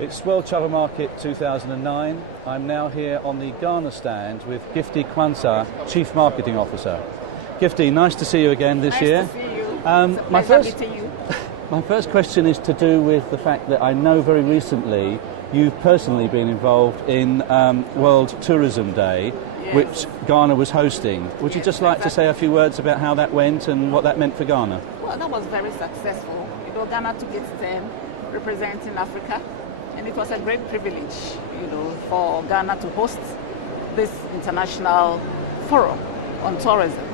It's World Travel Market 2009. I'm now here on the Ghana stand with Gifty Kwanzaa, Chief Marketing Officer. Gifty, nice to see you again this year. Nice to see you. It's a pleasure meeting you. My first question is to do with the fact that I know very recently you've personally been involved in World Tourism Day, Yes. which Ghana was hosting. Would you Yes, just like to say a few words about how that went and what that meant for Ghana? Well, that was very successful. Ghana took its turn representing Africa, and it was a great privilege, for Ghana to host this international forum on tourism.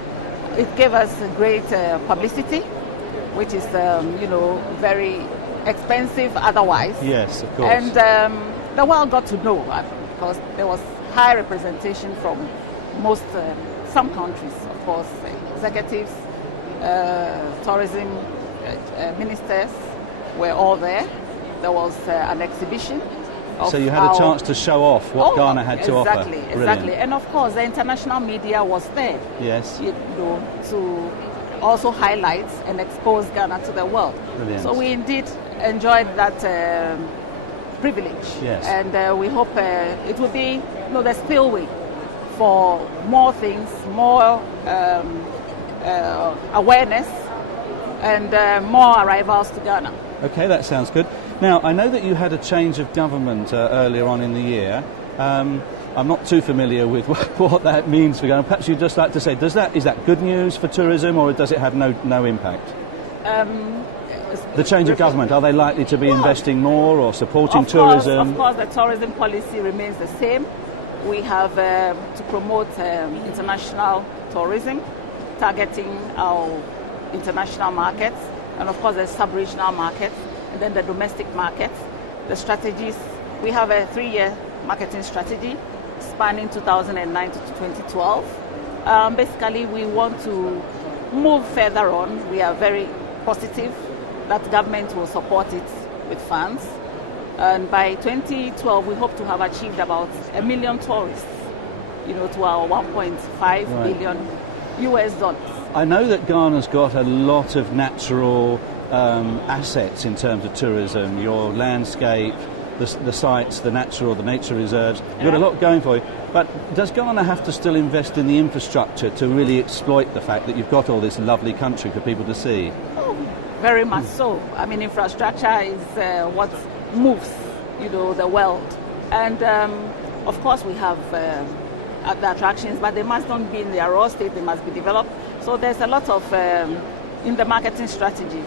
It gave us a great publicity, which is, very expensive otherwise. Yes, of course. And the world got to know, because there was high representation from some countries, of course, executives, tourism ministers were all there. There was an exhibition. So you had a chance to show off what Ghana had to offer. Exactly. And of course, the international media was there. Yes. To also highlight and expose Ghana to the world. Brilliant. So we indeed enjoyed that privilege. Yes. And we hope it will be the spillway for more things, more awareness, and more arrivals to Ghana. Okay, that sounds good. Now, I know that you had a change of government earlier on in the year. I'm not too familiar with what that means for Ghana. Perhaps you'd just like to say, is that good news for tourism, or does it have no impact? The change of government, are they likely to be investing more or supporting tourism? Of course, the tourism policy remains the same. We have to promote international tourism, targeting our international markets, and of course the sub-regional markets, and then the domestic markets. The strategies, we have a 3-year marketing strategy spanning 2009 to 2012. Basically, we want to move further on. We are very positive that government will support it with funds. And by 2012, we hope to have achieved about 1 million tourists, to our 1.5 billion US dollars. I know that Ghana's got a lot of natural assets in terms of tourism, your landscape, the sites, the nature reserves. You've got a lot going for you. But does Ghana have to still invest in the infrastructure to really exploit the fact that you've got all this lovely country for people to see? Oh, very much so. I mean, infrastructure is what moves, the world. And of course we have the attractions, but they must not be in their raw state, they must be developed. So there's a lot of, in the marketing strategy,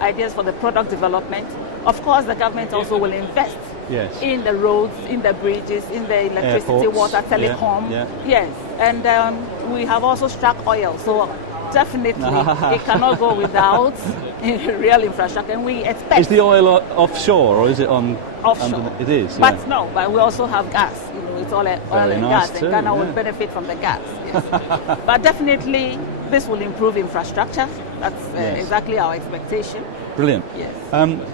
ideas for the product development. Of course, the government also will invest in the roads, in the bridges, in the electricity, airports, water, telecom. Yes, and we have also struck oil. So definitely, it cannot go without real infrastructure. And we expect. Is the oil offshore or is it on? Offshore. It is. But we also have gas. It's all oil and gas, too, and Ghana will benefit from the gas. Yes. But definitely, this will improve infrastructure. That's exactly our expectation. Brilliant. Yes.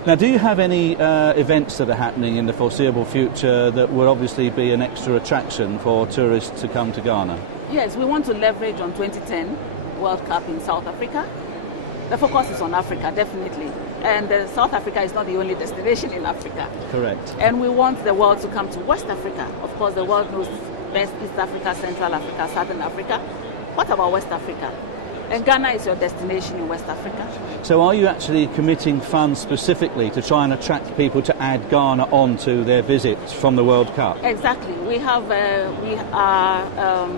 Now, do you have any events that are happening in the foreseeable future that will obviously be an extra attraction for tourists to come to Ghana? Yes, we want to leverage on 2010 World Cup in South Africa. The focus is on Africa, definitely. And South Africa is not the only destination in Africa. Correct. And we want the world to come to West Africa. Of course, the world knows best East Africa, Central Africa, Southern Africa. What about West Africa? And Ghana is your destination in West Africa. So are you actually committing funds specifically to try and attract people to add Ghana onto their visits from the World Cup? Exactly. We are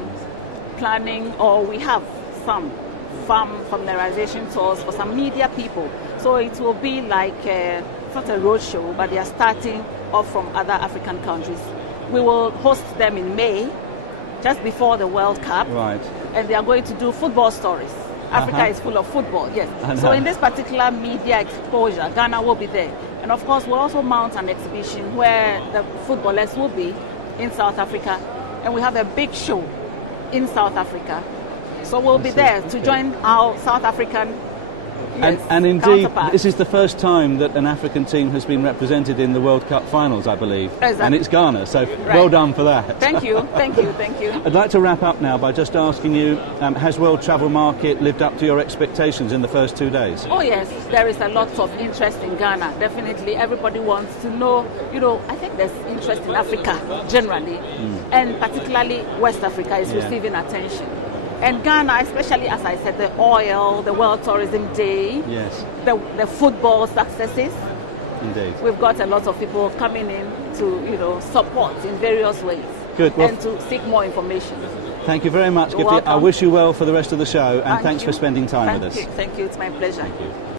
planning, or we have some farm familiarization tours for some media people. So it will be like not a roadshow, but they are starting off from other African countries. We will host them in May, just before the World Cup. Right. And they are going to do football stories. Africa is full of football, yes. So in this particular media exposure, Ghana will be there. And of course, we'll also mount an exhibition where the footballers will be in South Africa. And we have a big show in South Africa. So we'll be there to join our South African Yes, and indeed, counterpart. this is the first time that an African team has been represented in the World Cup finals, I believe. Exactly. And it's Ghana, so well done for that. Thank you. I'd like to wrap up now by just asking you, has World Travel Market lived up to your expectations in the first 2 days? Oh yes, there is a lot of interest in Ghana. Definitely, everybody wants to know. I think there's interest in Africa generally, and particularly West Africa is receiving attention. And Ghana, especially as I said, the oil, the World Tourism Day, Yes. the football successes. Indeed. We've got a lot of people coming in to support in various ways. Good. Well, and to seek more information. Thank you very much, You're Gifty. I welcome. wish you well for the rest of the show, and thanks you. for spending time with us. Thank you. It's my pleasure. Thank you.